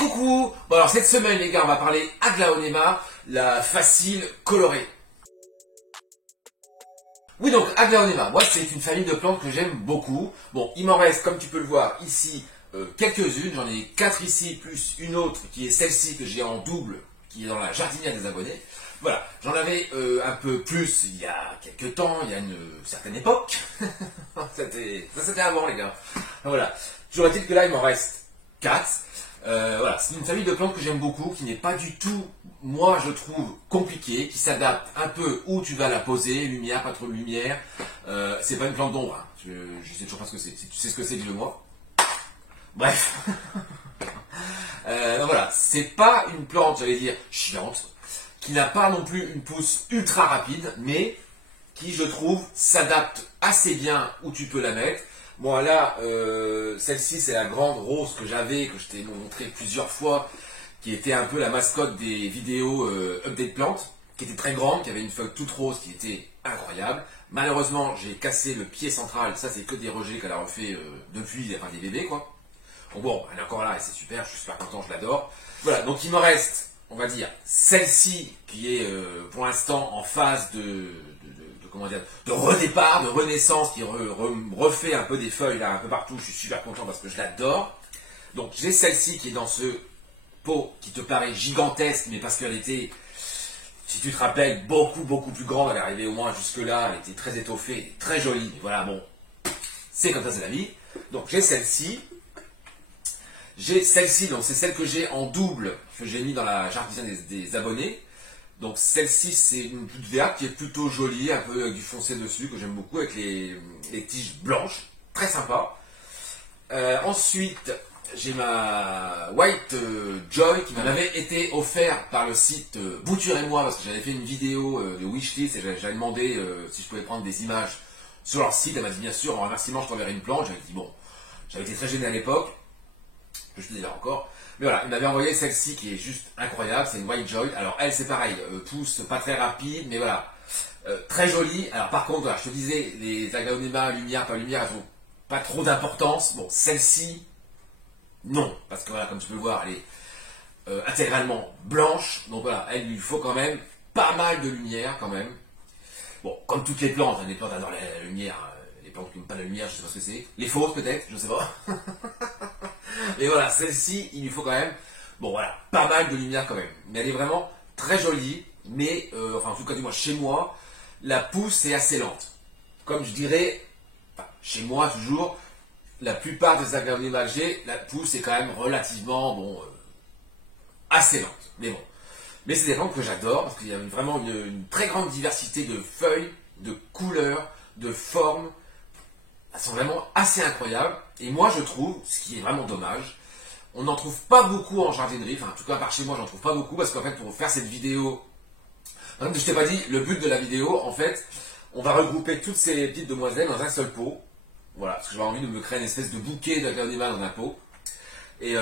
coucou. Bon alors cette semaine les gars on va parler Aglaonema, la facile colorée. Oui donc Aglaonema, moi c'est une famille de plantes que j'aime beaucoup. Bon il m'en reste comme tu peux le voir ici quelques-unes, j'en ai 4 ici plus une autre qui est celle-ci que j'ai en double, qui est dans la jardinière des abonnés. Voilà, j'en avais un peu plus il y a quelques temps, il y a une certaine époque. Ça c'était avant les gars. Voilà, toujours est-il que là il m'en reste 4. Voilà, c'est une famille de plantes que j'aime beaucoup, qui n'est pas du tout, moi je trouve, compliquée, qui s'adapte un peu où tu vas la poser, lumière, pas trop de lumière. C'est pas une plante d'ombre, hein. Je sais toujours pas ce que c'est. Si tu sais ce que c'est, dis-le moi. Bref. Donc voilà, c'est pas une plante, j'allais dire, chiante, qui n'a pas non plus une pousse ultra rapide, mais qui, je trouve, s'adapte assez bien où tu peux la mettre. Moi là, celle-ci c'est la grande rose que j'avais, que je t'ai montré plusieurs fois, qui était un peu la mascotte des vidéos Update Plantes, qui était très grande, qui avait une feuille toute rose, qui était incroyable. Malheureusement, j'ai cassé le pied central, ça c'est que des rejets qu'elle a refait depuis, enfin des bébés quoi. Bon, elle est encore là et c'est super, je suis super content, je l'adore. Voilà, donc il me reste, on va dire, celle-ci qui est pour l'instant en phase comment dire, de redépart, de renaissance, qui refait un peu des feuilles là un peu partout. Je suis super content parce que je l'adore. Donc j'ai celle-ci qui est dans ce pot qui te paraît gigantesque, mais parce qu'elle était, si tu te rappelles, beaucoup plus grande. Elle est arrivée au moins jusque là, elle était très étoffée, très jolie. Mais voilà, bon, c'est comme ça, c'est la vie. Donc j'ai celle-ci. J'ai celle-ci, donc c'est celle que j'ai en double, que j'ai mis dans la jardinière des abonnés. Donc celle-ci c'est une toute verte qui est plutôt jolie, un peu avec du foncé dessus, que j'aime beaucoup, avec les tiges blanches, très sympa. Ensuite j'ai ma White Joy qui m'en avait été offert par le site Bouture et moi, parce que j'avais fait une vidéo de wishlist et j'avais demandé si je pouvais prendre des images sur leur site. Elle m'a dit bien sûr, en remerciement je t'enverrai une plante. J'avais dit bon, j'avais été très gêné à l'époque, que je te dis là encore. Mais voilà, il m'avait envoyé celle-ci qui est juste incroyable, c'est une White Joy. Alors elle c'est pareil, pousse pas très rapide, mais voilà, très jolie. Alors par contre, voilà, je te disais, les Aglaonema, lumière, pas lumière, elles ont pas trop d'importance. Bon, celle-ci, non, parce que voilà, comme tu peux le voir, elle est intégralement blanche. Donc voilà, elle lui faut quand même pas mal de lumière quand même. Bon, comme toutes les plantes, hein, les plantes adorent la lumière. Les plantes qui n'aiment pas la lumière, je sais pas ce que c'est. Les fausses peut-être, je sais pas. Mais voilà, celle-ci, il lui faut quand même, bon voilà, pas mal de lumière quand même. Mais elle est vraiment très jolie, mais, enfin en tout cas du moins chez moi, la pousse est assez lente. Comme je dirais, enfin, chez moi toujours, la plupart des Aglaonema que j'ai, la pousse est quand même relativement, bon, assez lente. Mais bon. Mais c'est des plantes que j'adore, parce qu'il y a vraiment une très grande diversité de feuilles, de couleurs, de formes. Elles sont vraiment assez incroyables. Et moi, je trouve, ce qui est vraiment dommage, on n'en trouve pas beaucoup en jardinerie. Enfin, en tout cas, par chez moi, j'en trouve pas beaucoup. Parce qu'en fait, pour faire cette vidéo, comme je t'ai pas dit, le but de la vidéo, en fait, on va regrouper toutes ces petites demoiselles dans un seul pot. Voilà, parce que j'ai envie de me créer une espèce de bouquet d'Aglaonema dans un pot. Et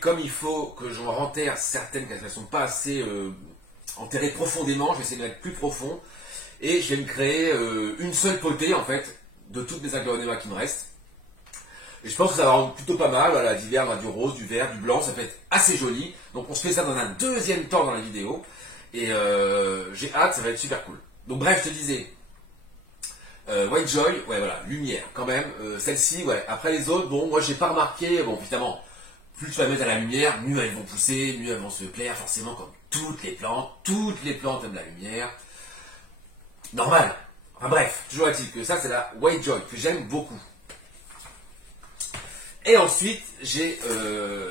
comme il faut que j'en renterre certaines, qu'elles ne sont pas assez enterrées profondément, je vais essayer de mettre plus profond. Et je vais me créer une seule potée, en fait, de toutes les Aglaonema qui me restent. Et je pense que ça va rendre plutôt pas mal. Voilà, d'hiver, on a du rose, du vert, du blanc, ça peut être assez joli. Donc on se fait ça dans un deuxième temps dans la vidéo. Et j'ai hâte, ça va être super cool. Donc bref, je te disais, White Joy, ouais voilà, lumière quand même. Celle-ci, ouais. Après les autres, bon, moi j'ai pas remarqué, bon évidemment, plus tu vas mettre à la lumière, mieux elles vont pousser, mieux elles vont se plaire, forcément comme toutes les plantes aiment la lumière. Normal. Enfin bref, toujours est-il que ça c'est la White Joy, que j'aime beaucoup. Et ensuite, j'ai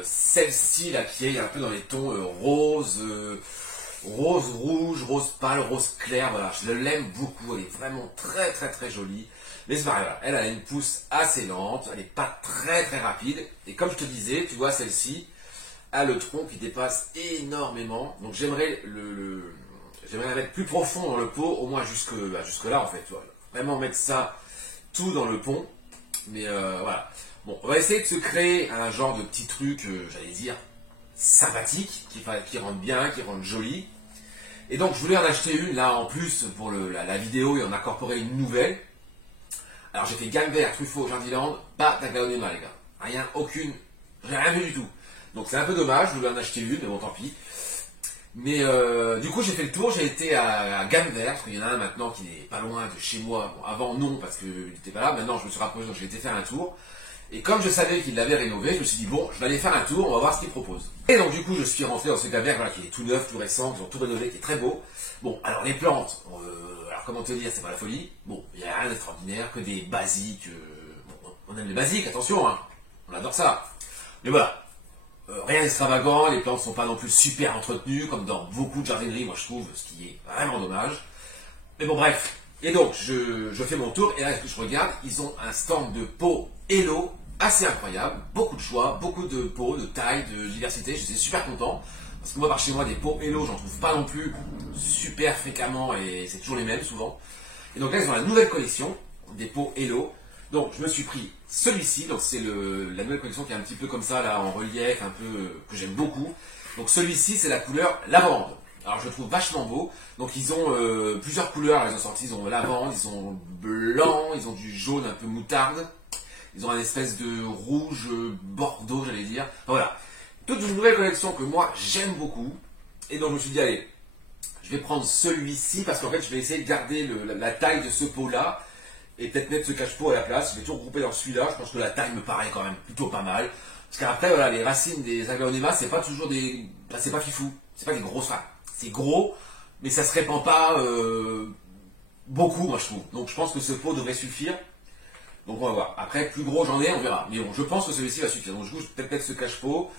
celle-ci là qui est un peu dans les tons rose, rose rouge, rose pâle, rose clair. Voilà, je l'aime beaucoup. Elle est vraiment très jolie. Mais c'est pareil, voilà. Elle a une pousse assez lente. Elle n'est pas très rapide. Et comme je te disais, tu vois, celle-ci a le tronc qui dépasse énormément. Donc j'aimerais j'aimerais la mettre plus profond dans le pot, au moins jusque là en fait. Tu vois. Vraiment mettre ça tout dans le pont. Mais voilà. Bon, on va essayer de se créer un genre de petit truc, j'allais dire, sympathique, qui rende bien, qui rende joli. Et donc, je voulais en acheter une, là, en plus, pour la vidéo, et en incorporer une nouvelle. Alors, j'ai fait gamme vert, Truffaut, Jardiland, pas d'Aglaonema, les gars. Rien, aucune, j'ai rien vu du tout. Donc c'est un peu dommage, je voulais en acheter une, mais bon tant pis. Mais du coup j'ai fait le tour, j'ai été à Gamver, parce qu'il y en a un maintenant qui n'est pas loin de chez moi. Bon, avant non, parce qu'il n'était pas là, maintenant je me suis rapproché, donc j'ai été faire un tour. Et comme je savais qu'il l'avait rénové, je me suis dit bon, je vais aller faire un tour, on va voir ce qu'il propose. Et donc du coup je suis rentré dans ce Gamver, voilà, qui est tout neuf, tout récent, ils ont tout rénové, qui est très beau. Bon, alors les plantes, alors comment te dire, c'est pas la folie. Bon, il n'y a rien d'extraordinaire, que des basiques. Bon, on aime les basiques, attention, hein, on adore ça. Mais voilà. Rien d'extravagant, les plantes ne sont pas non plus super entretenues, comme dans beaucoup de jardineries, moi je trouve, ce qui est vraiment dommage. Mais bon, bref. Et donc, je fais mon tour, et là, que je regarde, ils ont un stand de pots Hello assez incroyable, beaucoup de choix, beaucoup de pots, de tailles, de diversité, je suis super content. Parce que moi, par chez moi, des pots Hello, j'en trouve pas non plus super fréquemment, et c'est toujours les mêmes, souvent. Et donc là, ils ont la nouvelle collection, des pots Hello. Donc je me suis pris celui-ci, donc c'est la nouvelle collection qui est un petit peu comme ça, là, en relief, un peu, que j'aime beaucoup. Donc celui-ci, c'est la couleur lavande. Alors je le trouve vachement beau. Donc ils ont plusieurs couleurs, ils ont sorti, ils ont lavande, ils ont blanc, ils ont du jaune un peu moutarde. Ils ont un espèce de rouge bordeaux, j'allais dire. Enfin, voilà, toute une nouvelle collection que moi, j'aime beaucoup. Et donc je me suis dit, allez, je vais prendre celui-ci, parce qu'en fait, je vais essayer de garder la taille de ce pot-là. Et peut-être mettre ce cache-pot à la place, je vais tout regrouper dans celui-là, je pense que la taille me paraît quand même plutôt pas mal. Parce qu'après, voilà, les racines des aglaonema, c'est pas toujours des... Bah, c'est pas fifou, c'est pas des grosses racines. C'est gros, mais ça se répand pas beaucoup, moi je trouve. Donc je pense que ce pot devrait suffire. Donc on va voir. Après, plus gros j'en ai, on verra. Mais bon, je pense que celui-ci va suffire. Donc je vais peut-être mettre ce cache-pot.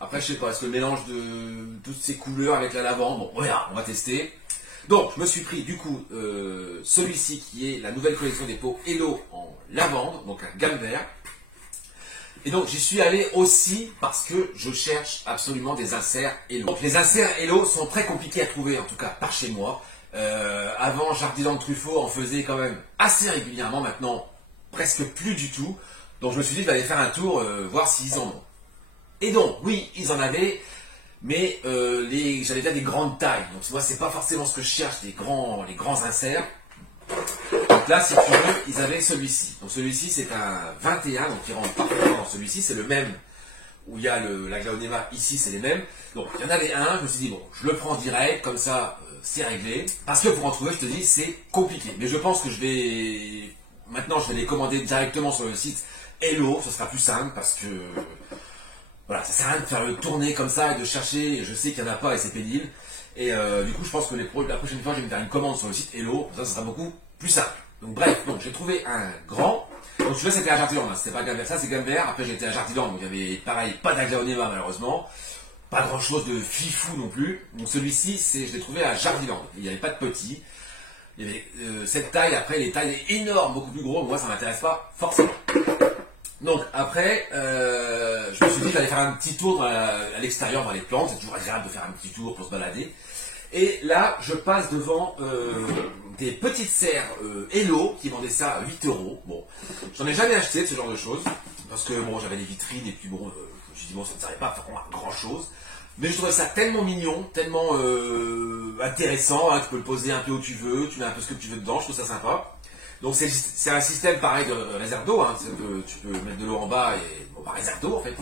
Après, je sais pas, est-ce que le mélange de toutes ces couleurs avec la lavande, bon, on verra, on va tester. Donc, je me suis pris du coup celui-ci qui est la nouvelle collection des pots Hello en lavande, donc un Gamver. Et donc, j'y suis allé aussi parce que je cherche absolument des inserts Hello. Donc, les inserts Hello sont très compliqués à trouver, en tout cas par chez moi. Avant, Jardiland Truffaut en faisait quand même assez régulièrement, maintenant presque plus du tout. Donc, je me suis dit d'aller faire un tour, voir s'ils en ont. Et donc, oui, ils en avaient. Mais j'avais déjà des grandes tailles, donc moi c'est pas forcément ce que je cherche, les grands inserts. Donc là, si tu veux, ils avaient celui-ci. Donc celui-ci c'est un 21, donc il rentre parfaitement dans celui-ci, c'est le même où il y a l'aglaonema, ici c'est les mêmes. Donc il y en avait un, je me suis dit bon, je le prends direct, comme ça c'est réglé. Parce que pour en trouver, je te dis, c'est compliqué. Mais je pense que maintenant je vais les commander directement sur le site Hello, ce sera plus simple parce que... Voilà, ça sert à rien de faire le tourner comme ça et de chercher, je sais qu'il n'y en a pas et c'est pénible. Et du coup, je pense que la prochaine fois, je vais me faire une commande sur le site Hello, ça sera beaucoup plus simple. Donc bref, donc j'ai trouvé un grand. Donc celui-là, c'était à Jardiland, hein. C'était pas Gamver, ça c'est Gamver. Après, j'étais à Jardiland, donc il y avait pareil, pas d'aglaonema malheureusement. Pas grand chose de fifou non plus. Donc celui-ci, je l'ai trouvé à Jardiland. Il n'y avait pas de petit. Il y avait cette taille, après les tailles énormes, beaucoup plus gros. Moi, ça m'intéresse pas forcément. Donc après, je me suis dit d'aller faire un petit tour à l'extérieur dans les plantes, c'est toujours agréable de faire un petit tour pour se balader. Et là, je passe devant des petites serres Hello qui vendaient ça à 8 €. Bon, j'en ai jamais acheté de ce genre de choses, parce que bon, j'avais des vitrines et puis bon, je me suis dit bon, ça ne servait pas à grand chose. Mais je trouvais ça tellement mignon, tellement intéressant, hein, tu peux le poser un peu où tu veux, tu mets un peu ce que tu veux dedans, je trouve ça sympa. Donc c'est un système pareil de réserve d'eau, hein, tu peux mettre de l'eau en bas et bon, par réserve d'eau en fait.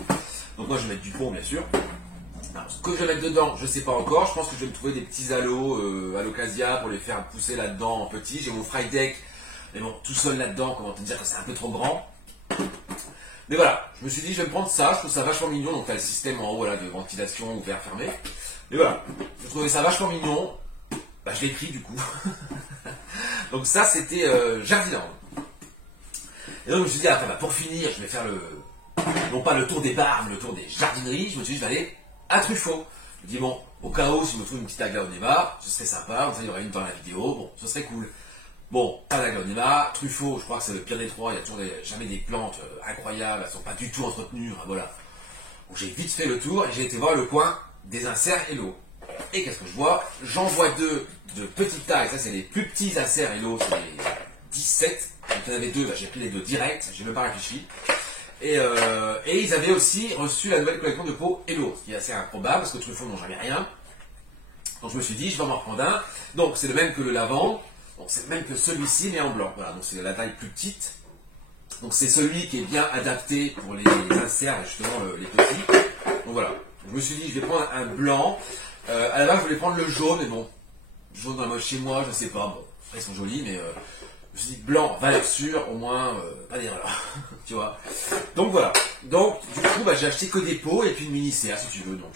Donc moi je vais mettre du pont bien sûr. Alors, ce que je vais mettre dedans, je ne sais pas encore. Je pense que je vais me trouver des petits aloes à l'Ocasia pour les faire pousser là-dedans en petit. J'ai mon fry deck, mais bon, tout seul là-dedans, comment te dire que c'est un peu trop grand. Mais voilà, je me suis dit je vais me prendre ça, je trouve ça vachement mignon. Donc tu as le système en haut là, de ventilation ouvert fermé. Mais voilà, je trouvais ça vachement mignon. Bah, je l'ai pris du coup. Donc ça c'était Jardiland. Et donc je me suis dit, après, bah, pour finir, je vais faire non pas le tour des bars, mais le tour des jardineries. Je me suis dit, je vais aller à Truffaut. Je me dis, bon, au cas où, si je me trouve une petite aglaonema, ce serait sympa, comme ça il y aurait une dans la vidéo, bon, ce serait cool. Bon, pas d'aglaonema, Truffaut, je crois que c'est le pire des trois, il y a toujours jamais des plantes incroyables, elles sont pas du tout entretenues, enfin, voilà. Donc j'ai vite fait le tour et j'ai été voir le coin des inserts Hello. Et qu'est-ce que je vois? J'en vois deux de petite taille, ça c'est les plus petits inserts Hello, c'est les 17. Donc il y en avait deux, bah, j'ai pris les deux direct, j'ai même pas réfléchi. Et ils avaient aussi reçu la nouvelle collection de pots Hello, ce qui est assez improbable parce que Truffaut n'ont jamais rien. Donc je me suis dit, je vais m'en prendre un. Donc c'est le même que le lavande, donc c'est le même que celui-ci mais en blanc. Voilà, donc c'est la taille plus petite. Donc c'est celui qui est bien adapté pour les inserts, justement les petits. Donc voilà, je me suis dit, je vais prendre un blanc. À la base, je voulais prendre le jaune, mais bon, jaune dans la mode chez moi, je sais pas, bon, ils sont jolis, mais je me suis dit, blanc, valeur sûre, au moins, pas d'erreur, tu vois. Donc voilà, donc du coup, bah, j'ai acheté que des pots et puis une mini CA, si tu veux, donc...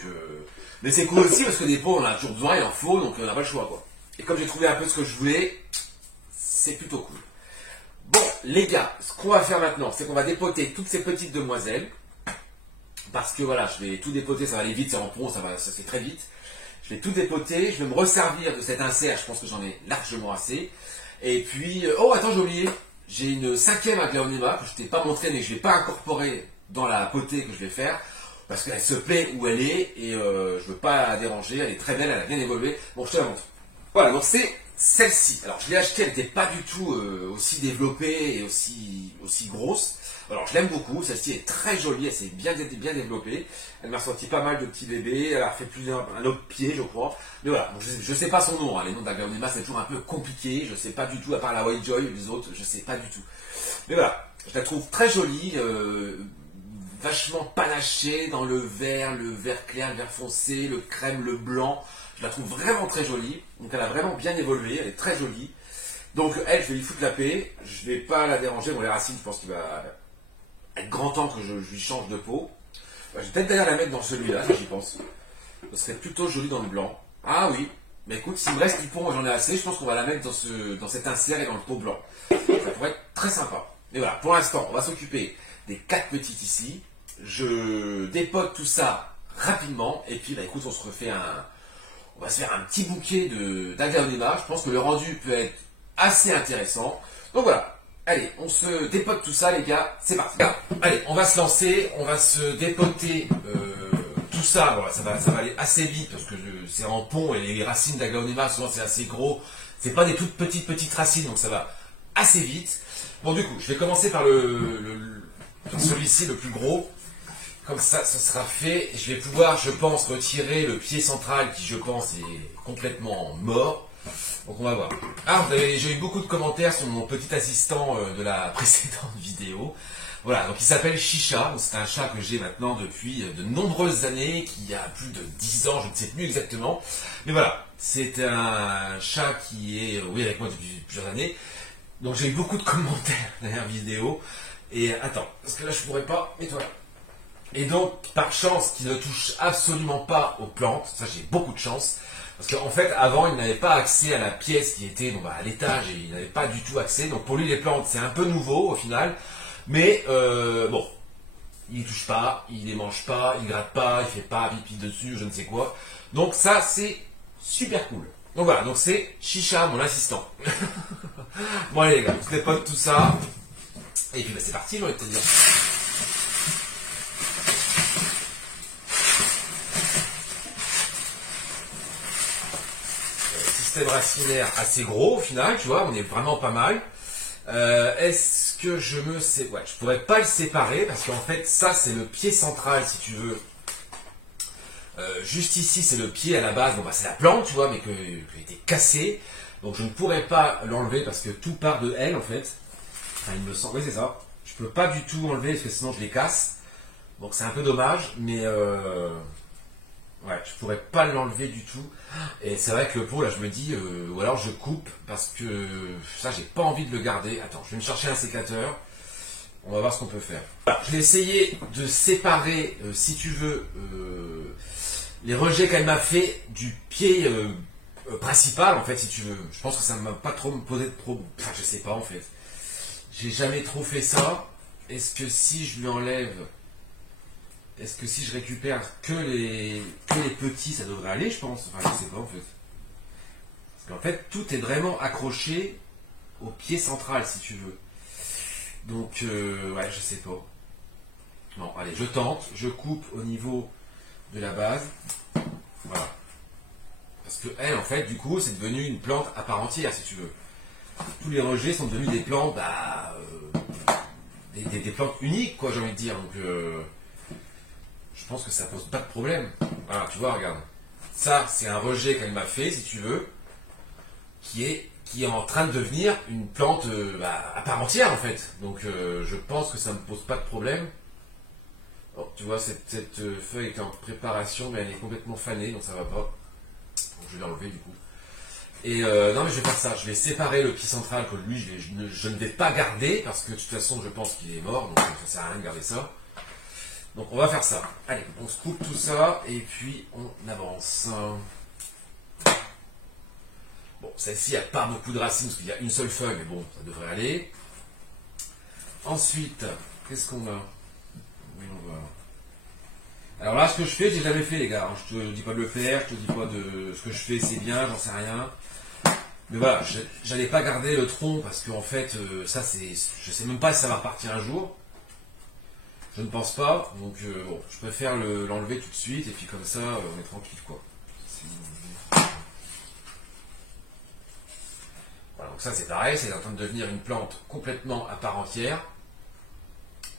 Mais c'est cool aussi, parce que des pots, on en a toujours besoin, il en faut, donc on n'a pas le choix, quoi. Et comme j'ai trouvé un peu ce que je voulais, c'est plutôt cool. Bon, les gars, ce qu'on va faire maintenant, c'est qu'on va dépoter toutes ces petites demoiselles. Parce que voilà, je vais tout dépoter, ça va aller vite, c'est en pont, ça se fait très vite. Je vais tout dépoter, je vais me resservir de cet insert, je pense que j'en ai largement assez. Et puis, oh attends, j'ai oublié, j'ai une 5e aglaonema que je t'ai pas montré, mais que je vais pas incorporer dans la potée que je vais faire. Parce qu'elle se plaît où elle est, et je veux pas la déranger, elle est très belle, elle a bien évolué. Bon, je te la montre. Voilà, donc c'est celle-ci. Alors, je l'ai achetée, elle n'était pas du tout aussi développée et aussi grosse. Alors, je l'aime beaucoup, celle-ci est très jolie, elle s'est bien développée. Elle m'a sorti pas mal de petits bébés, elle a fait un autre pied, je crois. Mais voilà, donc, je ne sais pas son nom, hein. Les noms d'aglaonema, c'est toujours un peu compliqué, je ne sais pas du tout, à part la White Joy, les autres, je ne sais pas du tout. Mais voilà, je la trouve très jolie, vachement panachée dans le vert clair, le vert foncé, le crème, le blanc. Je la trouve vraiment très jolie. Donc elle a vraiment bien évolué, elle est très jolie. Donc elle, je vais lui foutre la paix. Je vais pas la déranger. Bon, les racines, je pense qu'il va être grand temps que je lui change de peau. Je vais peut-être d'ailleurs la mettre dans celui-là, si j'y pense. Ce serait plutôt joli dans le blanc. Ah oui. Mais écoute, s'il me reste du pot, j'en ai assez. Je pense qu'on va la mettre dans cet insert et dans le pot blanc. Ça pourrait être très sympa. Et voilà, pour l'instant, on va s'occuper des 4 petites ici. Je dépote tout ça rapidement. Et puis, bah, écoute, on va se faire un petit bouquet d'aglaonema. Je pense que le rendu peut être assez intéressant. Donc voilà. Allez, on se dépote tout ça, les gars. C'est parti. Allez, on va se lancer. On va se dépoter tout ça. Voilà, ça va aller assez vite parce que c'est en pont et les racines d'aglaonema, souvent, c'est assez gros. C'est pas des toutes petites racines, donc ça va assez vite. Bon, du coup, je vais commencer par celui-ci, le plus gros. Comme ça, ce sera fait. Je vais pouvoir, je pense, retirer le pied central qui, je pense, est complètement mort. Donc on va voir. Ah, j'ai eu beaucoup de commentaires sur mon petit assistant de la précédente vidéo. Voilà, donc il s'appelle Chicha. C'est un chat que j'ai maintenant depuis de nombreuses années, qui a plus de 10 ans, je ne sais plus exactement. Mais voilà, c'est un chat qui est, oui, avec moi depuis plusieurs années. Donc j'ai eu beaucoup de commentaires dans la dernière vidéo. Et attends, parce que là je pourrais pas. Et toi là. Et donc, par chance, qu'il ne touche absolument pas aux plantes, ça j'ai beaucoup de chance, parce qu'en fait, avant, il n'avait pas accès à la pièce qui était à l'étage, et il n'avait pas du tout accès, donc pour lui, les plantes, c'est un peu nouveau au final, mais bon, il ne touche pas, il ne les mange pas, il ne gratte pas, il ne fait pas pipi dessus, je ne sais quoi, donc ça, c'est super cool. Donc voilà, donc c'est Chicha, mon assistant. Bon allez les gars, on se dépote tout ça, et puis bah, c'est parti, j'ai envie de te dire. Système racinaire assez gros au final, tu vois, on est vraiment pas mal. Est-ce que ouais, je pourrais pas le séparer parce qu'en fait ça c'est le pied central si tu veux. Juste ici c'est le pied à la base, bon bah c'est la plante tu vois, mais qui a été cassée. Donc je ne pourrais pas l'enlever parce que tout part de elle en fait. Enfin, il me semble, oui c'est ça. Je peux pas du tout enlever parce que sinon je les casse. Donc c'est un peu dommage, mais ouais, je pourrais pas l'enlever du tout. Et c'est vrai que le pot, là, je me dis, ou alors je coupe, parce que ça, j'ai pas envie de le garder. Attends, je vais me chercher un sécateur. On va voir ce qu'on peut faire. Voilà, je vais essayer de séparer, si tu veux, les rejets qu'elle m'a fait du pied principal, en fait, si tu veux. Je pense que ça ne m'a pas trop posé de problème. Enfin, je sais pas, en fait. J'ai jamais trop fait ça. Est-ce que si je lui enlève... Est-ce que si je récupère que les petits, ça devrait aller, je pense. Enfin, je sais pas en fait. Parce qu'en fait, tout est vraiment accroché au pied central, si tu veux. Donc, ouais, je sais pas. Bon, allez, je tente. Je coupe au niveau de la base. Voilà. Parce que elle, en fait, du coup, c'est devenu une plante à part entière, si tu veux. Tous les rejets sont devenus des plantes, des plantes uniques, quoi, j'ai envie de dire. Donc, je pense que ça pose pas de problème. Voilà, tu vois, regarde. Ça, c'est un rejet qu'elle m'a fait, si tu veux, qui est en train de devenir une plante à part entière, en fait. Donc, je pense que ça ne me pose pas de problème. Bon, tu vois, cette feuille est en préparation, mais elle est complètement fanée, donc ça va pas. Donc je vais l'enlever du coup. Et non, mais je vais faire ça. Je vais séparer le pied central que lui, je ne vais pas garder parce que de toute façon, je pense qu'il est mort, donc ça sert à rien de garder ça. Donc on va faire ça. Allez, on se coupe tout ça et puis on avance. Bon, celle-ci, il n'y a pas beaucoup de racines parce qu'il y a une seule feuille, mais bon, ça devrait aller. Ensuite, qu'est-ce qu'on a? Oui, on va. Alors là, ce que je fais, j'ai jamais fait, les gars. Je te dis pas de le faire, je te dis pas de ce que je fais, c'est bien, j'en sais rien. Mais voilà, j'allais pas garder le tronc parce qu'en fait, ça c'est. Je sais même pas si ça va repartir un jour. Je ne pense pas. Donc bon, je préfère l'enlever tout de suite et puis comme ça, on est tranquille quoi. Voilà, donc ça c'est pareil, c'est en train de devenir une plante complètement à part entière.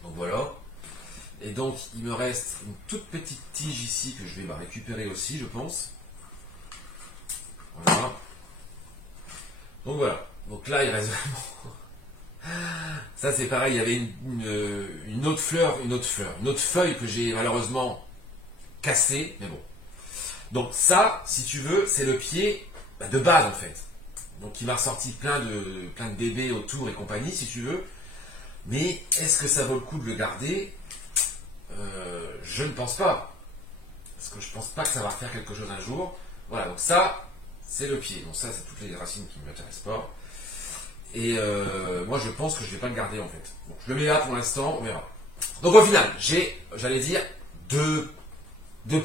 Donc voilà. Et donc il me reste une toute petite tige ici que je vais récupérer aussi, je pense. Voilà. Donc voilà. Donc là il reste vraiment. Ça c'est pareil, il y avait une autre fleur, une autre feuille que j'ai malheureusement cassée, mais bon. Donc ça, si tu veux, c'est le pied de base en fait. Donc il m'a ressorti plein de bébés autour et compagnie, si tu veux. Mais est-ce que ça vaut le coup de le garder? Je ne pense pas. Parce que je pense pas que ça va refaire quelque chose un jour. Voilà, donc ça, c'est le pied. Donc ça, c'est toutes les racines qui ne m'intéressent pas. Et moi, je pense que je ne vais pas le garder en fait. Donc je le mets là pour l'instant, on verra. Donc au final, j'ai, j'allais dire, deux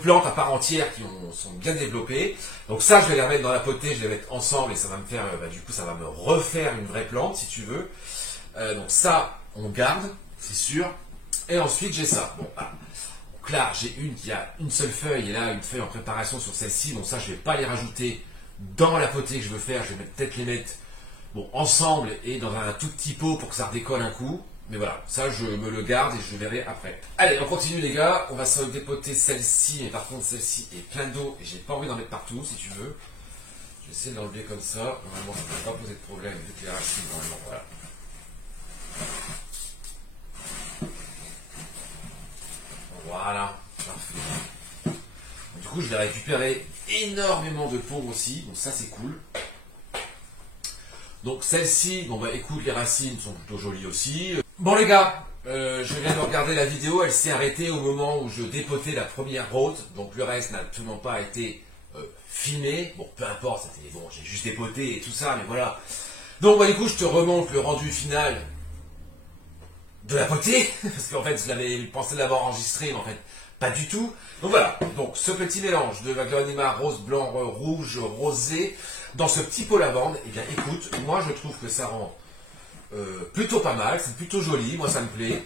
plantes à part entière qui sont bien développées. Donc ça, je vais les remettre dans la potée, je vais les mettre ensemble et ça va me faire, du coup, ça va me refaire une vraie plante, si tu veux. Donc ça, on garde, c'est sûr. Et ensuite, j'ai ça. Bon, voilà. Donc là, j'ai une qui a une seule feuille et là, une feuille en préparation sur celle-ci. Donc ça, je ne vais pas les rajouter dans la potée que je veux faire. Je vais peut-être les mettre ensemble et dans un tout petit pot pour que ça redécolle un coup. Mais voilà, ça je me le garde et je verrai après. Allez, on continue les gars, on va se dépoter celle-ci, mais par contre celle-ci est plein d'eau et j'ai pas envie d'en mettre partout si tu veux. Je vais essayer de l'enlever comme ça, normalement ça ne va pas poser de problème, vu que les racines, normalement, voilà. Voilà, parfait. Du coup je vais récupérer énormément de peau aussi, donc ça c'est cool. Donc celle-ci, bon bah écoute, les racines sont plutôt jolies aussi. Bon les gars, je viens de regarder la vidéo, elle s'est arrêtée au moment où je dépotais la première rôde, donc le reste n'a absolument pas été filmé. Bon, peu importe, c'était bon, j'ai juste dépoté et tout ça, mais voilà. Donc bah du coup, je te remonte le rendu final de la potée, parce qu'en fait, je l'avais pensé l'avoir enregistré, mais en fait, pas du tout. Donc voilà, donc ce petit mélange de l'aglaonema rose, blanc, rouge, rosé, dans ce petit pot lavande, eh bien écoute, moi je trouve que ça rend plutôt pas mal, c'est plutôt joli, moi ça me plaît.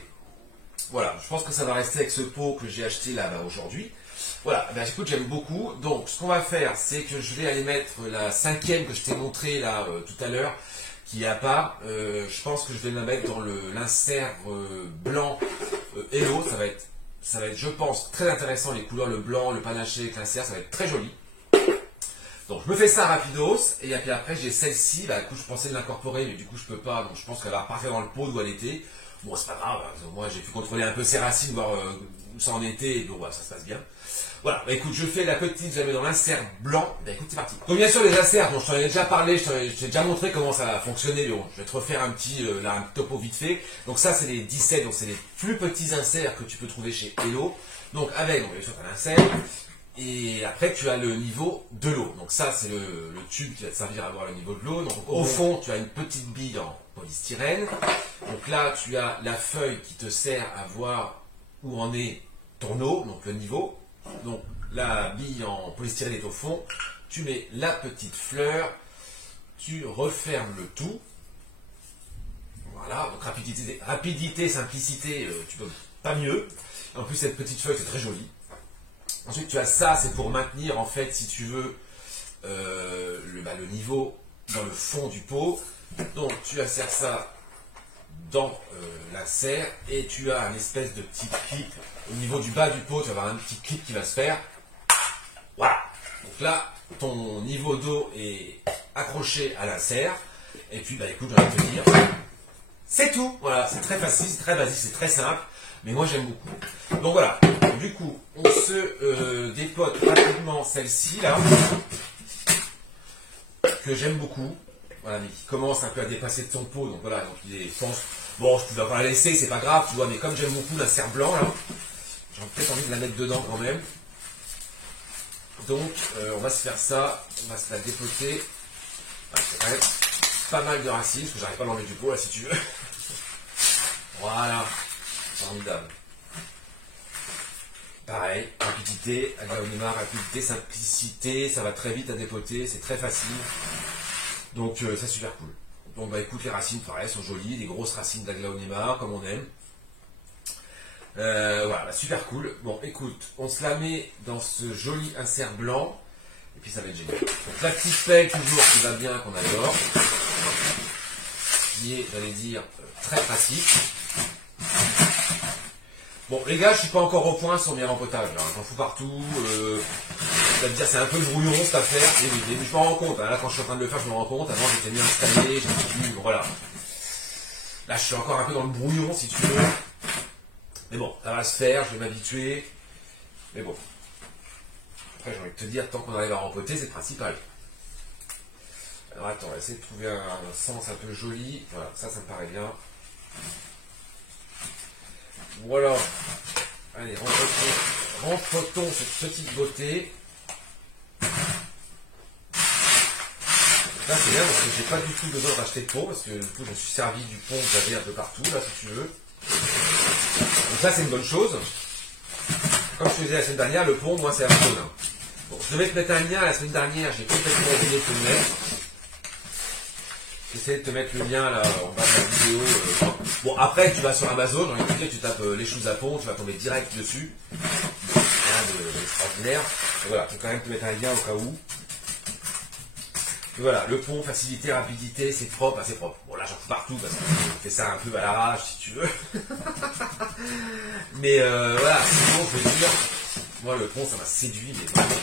Voilà, je pense que ça va rester avec ce pot que j'ai acheté là aujourd'hui. Voilà, ben écoute, j'aime beaucoup. Donc ce qu'on va faire, c'est que je vais aller mettre la cinquième que je t'ai montré là tout à l'heure, qui est à part. Je pense que je vais la mettre dans l'insert blanc Hello, ça va être, je pense, très intéressant, les couleurs, le blanc, le panaché avec l'insert, ça va être très joli. Donc je me fais ça rapidos, et puis après j'ai celle-ci, bah écoute, je pensais de l'incorporer, mais du coup je peux pas, donc je pense qu'elle va repartir dans le pot d'où elle était. Bon, c'est pas grave, moi j'ai pu contrôler un peu ses racines, voir où ça en était, et donc voilà, ça se passe bien. Voilà, bah écoute, je fais la petite, je la mets dans l'insert blanc, bah écoute, c'est parti. Donc bien sûr les inserts, bon, je t'en ai déjà parlé, je t'ai déjà montré comment ça a fonctionné, mais bon, je vais te refaire un petit topo vite fait. Donc ça c'est les 17, donc c'est les plus petits inserts que tu peux trouver chez Hello. Donc avec, bien sûr, t'as l'insert. Et après, tu as le niveau de l'eau. Donc ça, c'est le tube qui va te servir à voir le niveau de l'eau. Donc au fond, tu as une petite bille en polystyrène. Donc là, tu as la feuille qui te sert à voir où en est ton eau, donc le niveau. Donc la bille en polystyrène est au fond. Tu mets la petite fleur. Tu refermes le tout. Voilà, donc rapidité, simplicité, tu peux pas mieux. En plus, cette petite feuille, c'est très joli. Ensuite, tu as ça, c'est pour maintenir, en fait, si tu veux, le niveau dans le fond du pot. Donc, tu insères ça dans la serre et tu as un espèce de petit clip au niveau du bas du pot. Tu vas avoir un petit clip qui va se faire. Voilà. Donc là, ton niveau d'eau est accroché à la serre. Et puis, bah écoute, j'ai envie de te dire, c'est tout. Voilà, c'est très facile, c'est très basique, c'est très simple. Mais moi j'aime beaucoup. Donc voilà, du coup, on se dépote rapidement celle-ci là, que j'aime beaucoup. Voilà, mais qui commence un peu à dépasser de son pot. Donc voilà, donc il est, je pense, bon, je peux pas la laisser, c'est pas grave, tu vois, mais comme j'aime beaucoup l'insert blanc là, j'ai peut-être envie de la mettre dedans quand même. Donc on va se faire ça, on va se la dépoter. Voilà, c'est quand même pas mal de racines, parce que j'arrive pas à l'enlever du pot là si tu veux. Voilà, formidable. Pareil, rapidité, aglaonema, rapidité, simplicité, ça va très vite à dépoter, c'est très facile. Donc c'est super cool. Donc bah écoute, les racines pareil sont jolies, des grosses racines d'aglaonema comme on aime. Voilà, super cool. Bon écoute, on se la met dans ce joli insert blanc, et puis ça va être génial. Donc la petite pelle toujours qui va bien, qu'on adore, qui est, j'allais dire, très pratique. Bon les gars, je suis pas encore au point sur mes rempotages, j'en fous partout. Ça veut dire c'est un peu brouillon cette affaire, et oui, je m'en rends compte, hein. Là quand je suis en train de le faire, je me rends compte, avant j'étais bien installé, j'étais plus, voilà. Là je suis encore un peu dans le brouillon si tu veux. Mais bon, ça va se faire, je vais m'habituer. Mais bon. Après j'ai envie de te dire, tant qu'on arrive à rempoter, c'est le principal. Alors attends, on va essayer de trouver un sens un peu joli. Voilà, ça me paraît bien. Voilà. Allez, rempotons cette petite beauté. Là c'est bien parce que j'ai pas du tout besoin de racheter de pont, parce que du coup je me suis servi du pont que j'avais un peu partout, là si tu veux. Donc ça c'est une bonne chose. Comme je te disais la semaine dernière, le pont, moi c'est un peu là. Bon, je devais te mettre un lien la semaine dernière, j'ai complètement oublié de te le mettre. J'essaie de te mettre le lien là en bas de la vidéo. Bon après tu vas sur Amazon, j'ai envie de te dire, tu tapes les choses à pont, tu vas tomber direct dessus. Rien d'extraordinaire. Voilà, il faut quand même te mettre un lien au cas où. Et voilà, le pont, facilité, rapidité, c'est propre, assez propre. Bon là j'en fous partout parce que je fais ça un peu à l'arrache si tu veux. Mais voilà, sinon je veux dire, moi le pont ça m'a séduit, mais vraiment,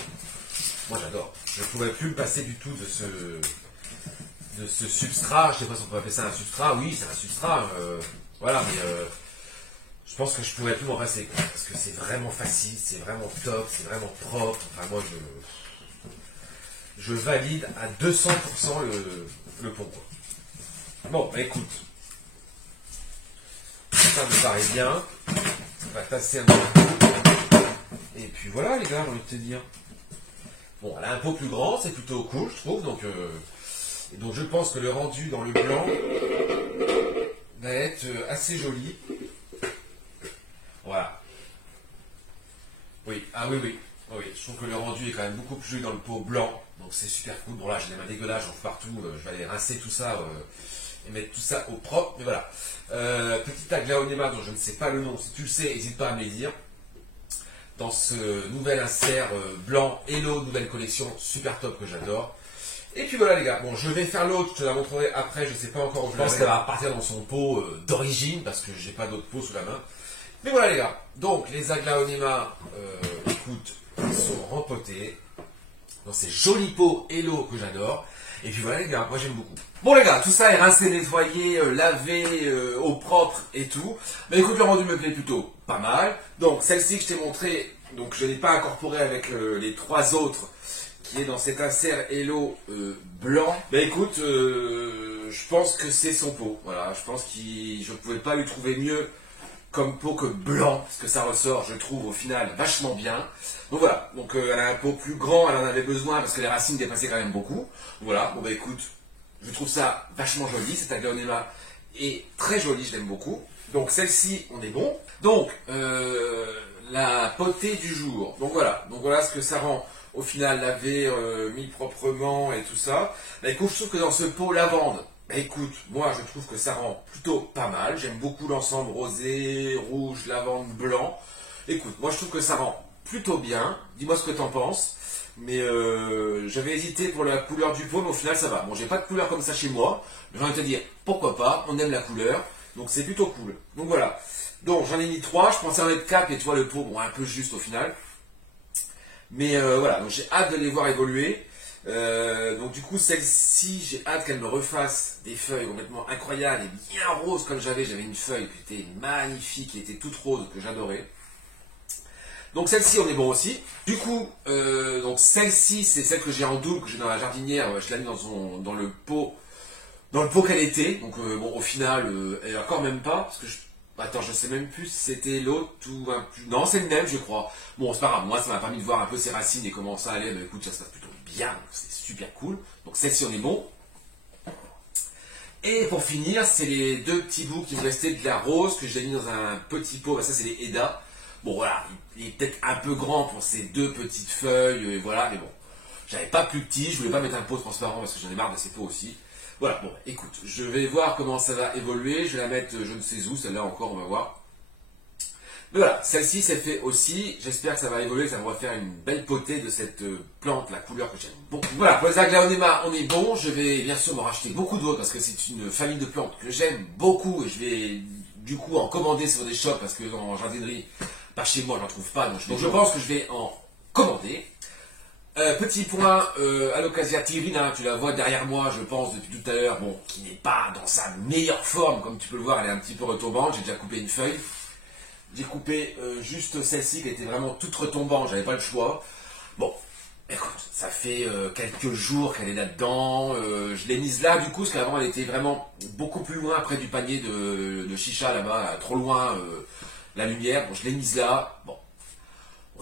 moi j'adore. Je ne pourrais plus me passer du tout de ce substrat, je sais pas si on peut appeler ça un substrat, oui c'est un substrat, voilà, mais je pense que je pourrais plus m'en passer, quoi, parce que c'est vraiment facile, c'est vraiment top, c'est vraiment propre, enfin moi je valide à 200% le pont, quoi. Bon, bah écoute, ça me paraît bien, on va tasser un peu, et puis voilà les gars, j'ai envie de te dire. Bon, elle a un pot plus grand, c'est plutôt cool, je trouve, donc je pense que le rendu dans le blanc va être assez joli. Voilà. Oui, ah oui, oui. Oui, je trouve que le rendu est quand même beaucoup plus joli dans le pot blanc, donc c'est super cool. Bon là, j'ai des mains dégueulasses, j'en fous partout, je vais aller rincer tout ça et mettre tout ça au propre, mais voilà. Petit aglaonema dont je ne sais pas le nom, si tu le sais, n'hésite pas à me le dire. Dans ce nouvel insert blanc Hello, nouvelle collection, super top que j'adore. Et puis voilà les gars, bon je vais faire l'autre, je te la montrerai après, je ne sais pas encore où je pense qu'elle va partir dans son pot d'origine, parce que j'ai pas d'autre pot sous la main. Mais voilà les gars, donc les aglaonema, écoute, ils sont rempotés dans ces jolis pots Hello que j'adore. Et puis voilà les gars, moi j'aime beaucoup. Bon les gars, tout ça est rincé, nettoyé, lavé, au propre et tout. Mais écoute, le rendu me plaît plutôt pas mal. Donc celle-ci que je t'ai montré, donc je ne l'ai pas incorporée avec les trois autres, qui est dans cet insert Hello blanc. Ben écoute, je pense que c'est son pot. Voilà, je pense que je ne pouvais pas lui trouver mieux comme pot que blanc, parce que ça ressort, je trouve, au final, vachement bien. Donc voilà, donc elle a un pot plus grand, elle en avait besoin, parce que les racines dépassaient quand même beaucoup. Voilà, bon bah écoute, je trouve ça vachement joli, cet aglaonema est très joli, je l'aime beaucoup. Donc celle-ci, on est bon. Donc, la potée du jour. Donc voilà ce que ça rend au final, lavé, mis proprement et tout ça. Bah écoute, je trouve que dans ce pot lavande, bah écoute, moi je trouve que ça rend plutôt pas mal. J'aime beaucoup l'ensemble rosé, rouge, lavande, blanc. Écoute, moi je trouve que ça rend plutôt bien. Dis-moi ce que t'en penses. Mais j'avais hésité pour la couleur du pot, mais au final ça va. Bon, j'ai pas de couleur comme ça chez moi. Mais j'ai envie de te dire, pourquoi pas, on aime la couleur. Donc c'est plutôt cool. Donc voilà. Donc j'en ai mis 3, je pensais en mettre 4, et tu vois le pot, bon, un peu juste au final. Mais voilà, donc j'ai hâte de les voir évoluer. Donc du coup, celle-ci, j'ai hâte qu'elle me refasse des feuilles complètement incroyables et bien roses comme j'avais. J'avais une feuille qui était magnifique, qui était toute rose, que j'adorais. Donc celle-ci, on est bon aussi. Du coup, donc celle-ci, c'est celle que j'ai en double, que j'ai dans la jardinière. Je l'ai mis dans le pot qu'elle était. Donc bon, au final, elle est encore même pas, parce que attends, je sais même plus si c'était l'autre ou un plus. Non, c'est le même, je crois. Bon, c'est pas grave. Moi, ça m'a permis de voir un peu ses racines et comment ça allait. Mais écoute, ça se passe plutôt bien. C'est super cool. Donc celle-ci, on est bon. Et pour finir, c'est les deux petits bouts qui me restaient de la rose que j'ai mis dans un petit pot. Bah, ça, c'est les Eda. Bon, voilà, il est peut-être un peu grand pour ces deux petites feuilles, et voilà, mais bon. J'avais pas plus petit, je voulais pas mettre un pot transparent parce que j'en ai marre de ces pots aussi. Voilà, bon, écoute, je vais voir comment ça va évoluer. Je vais la mettre je ne sais où, celle-là encore, on va voir. Mais voilà, celle-ci c'est fait aussi. J'espère que ça va évoluer, que ça va faire une belle potée de cette plante, la couleur que j'aime beaucoup. Voilà, pour les aglaonema, on est bon. Je vais bien sûr m'en racheter beaucoup d'autres parce que c'est une famille de plantes que j'aime beaucoup et je vais du coup en commander sur des shops parce que en jardinerie, par chez moi, j'en trouve pas. Donc je pense que je vais en commander. Petit point, Alocasia tirina, tu la vois derrière moi, je pense, depuis tout à l'heure, bon, qui n'est pas dans sa meilleure forme, comme tu peux le voir, elle est un petit peu retombante, j'ai déjà coupé une feuille. J'ai coupé juste celle-ci qui était vraiment toute retombante, j'avais pas le choix. Bon, écoute, ça fait quelques jours qu'elle est là-dedans, je l'ai mise là du coup, parce qu'avant elle était vraiment beaucoup plus loin, près du panier de chicha là-bas, trop loin, la lumière, bon je l'ai mise là, bon.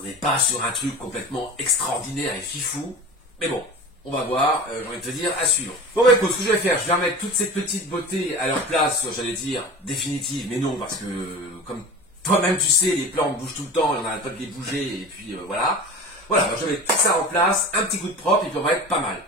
On n'est pas sur un truc complètement extraordinaire et fifou, mais bon, on va voir, j'ai envie de te dire, à suivre. Bon bah écoute, ce que je vais faire, je vais remettre toutes ces petites beautés à leur place, j'allais dire, définitive, mais non, parce que, comme toi-même tu sais, les plantes bougent tout le temps, et on n'arrête pas de les bouger, et puis voilà. Voilà, alors je vais mettre tout ça en place, un petit coup de propre, et puis on va être pas mal.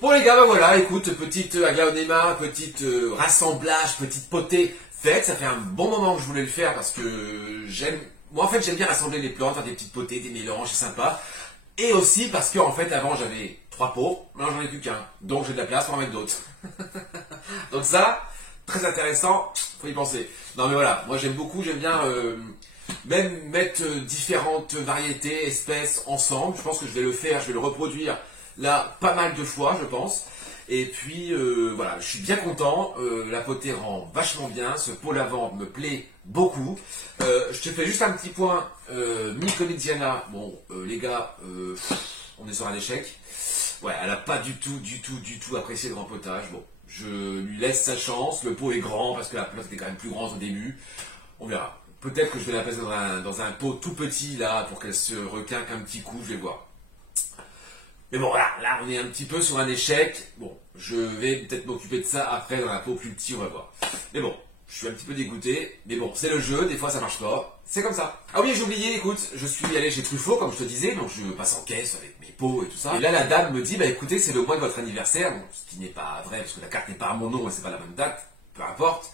Bon les gars, ben voilà, écoute, petite aglaonema, petite rassemblage, petite potée faite. Ça fait un bon moment que je voulais le faire parce que j'aime... Moi en fait j'aime bien rassembler les plantes, faire des petites potées, des mélanges, c'est sympa. Et aussi parce que en fait avant j'avais 3 pots, maintenant j'en ai plus qu'un. Donc j'ai de la place pour en mettre d'autres. Donc ça, très intéressant, faut y penser. Non mais voilà, moi j'aime beaucoup, j'aime bien même mettre différentes variétés, espèces ensemble. Je pense que je vais le faire, je vais le reproduire là pas mal de fois je pense. Et puis voilà, je suis bien content, la potée rend vachement bien, ce pot lavande me plaît beaucoup. Je te fais juste un petit point, Myconidiana, bon les gars, on est sur un échec. Ouais, elle a pas du tout apprécié le grand potage. Bon, je lui laisse sa chance, le pot est grand parce que la plante était quand même plus grande au début. On verra. Peut-être que je vais la placer dans un pot tout petit là pour qu'elle se requinque un petit coup, je vais voir. Mais bon, voilà, là, on est un petit peu sur un échec. Bon, je vais peut-être m'occuper de ça après dans un pot plus petit, on va voir. Mais bon, je suis un petit peu dégoûté. Mais bon, c'est le jeu, des fois ça marche pas. C'est comme ça. Ah oui, j'ai oublié, écoute, je suis allé chez Truffaut, comme je te disais, donc je passe en caisse avec mes pots et tout ça. Et là, la dame me dit, bah écoutez, c'est le mois de votre anniversaire, bon, ce qui n'est pas vrai, parce que la carte n'est pas à mon nom et c'est pas la bonne date, peu importe.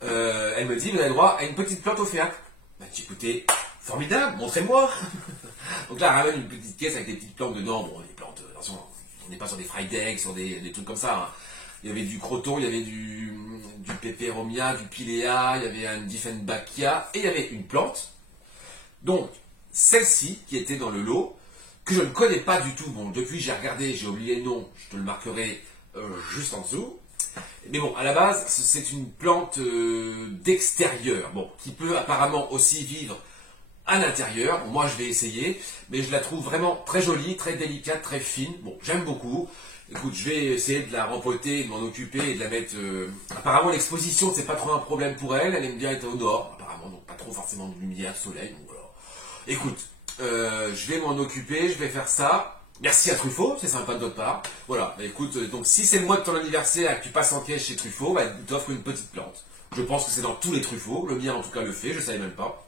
Elle me dit, vous avez droit à une petite plante offerte. Bah j'ai écoutez, formidable, montrez-moi. Donc là, elle ramène une petite caisse avec des petites plantes dedans. Bon, des plantes, attention, on n'est pas sur des fried eggs, sur des trucs comme ça. Hein. Il y avait du croton, il y avait du peperomia, du pilea, il y avait un dieffenbachia, et il y avait une plante. Donc, celle-ci, qui était dans le lot, que je ne connais pas du tout. Bon, depuis j'ai regardé, j'ai oublié le nom, je te le marquerai juste en dessous. Mais bon, à la base, c'est une plante d'extérieur, bon, qui peut apparemment aussi vivre à l'intérieur. Moi, je vais essayer, mais je la trouve vraiment très jolie, très délicate, très fine. Bon, j'aime beaucoup. écoute, je vais essayer de la rempoter, de m'en occuper et de la mettre... Apparemment, l'exposition, c'est pas trop un problème pour elle. Elle aime bien être au dehors, apparemment, donc pas trop forcément de lumière, de soleil. Donc voilà. Écoute, je vais m'en occuper, je vais faire ça. Merci à Truffaut, c'est sympa de votre part. Voilà, bah, écoute, donc si c'est le mois de ton anniversaire et que tu passes en caisse chez Truffaut, bah, il t'offre une petite plante. Je pense que c'est dans tous les Truffauts, le mien en tout cas le fait, je savais même pas.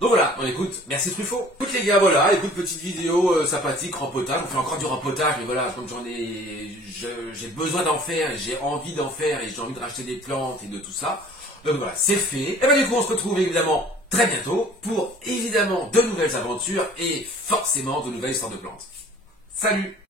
Donc voilà, bon, écoute, merci Truffaut. Écoute les gars, voilà, écoute, petite vidéo sympathique, rempotage, on fait encore du rempotage, mais voilà, comme j'ai besoin d'en faire, et j'ai envie d'en faire, et j'ai envie de racheter des plantes et de tout ça. Donc voilà, c'est fait. Et ben du coup, on se retrouve évidemment très bientôt pour évidemment de nouvelles aventures et forcément de nouvelles histoires de plantes. Salut!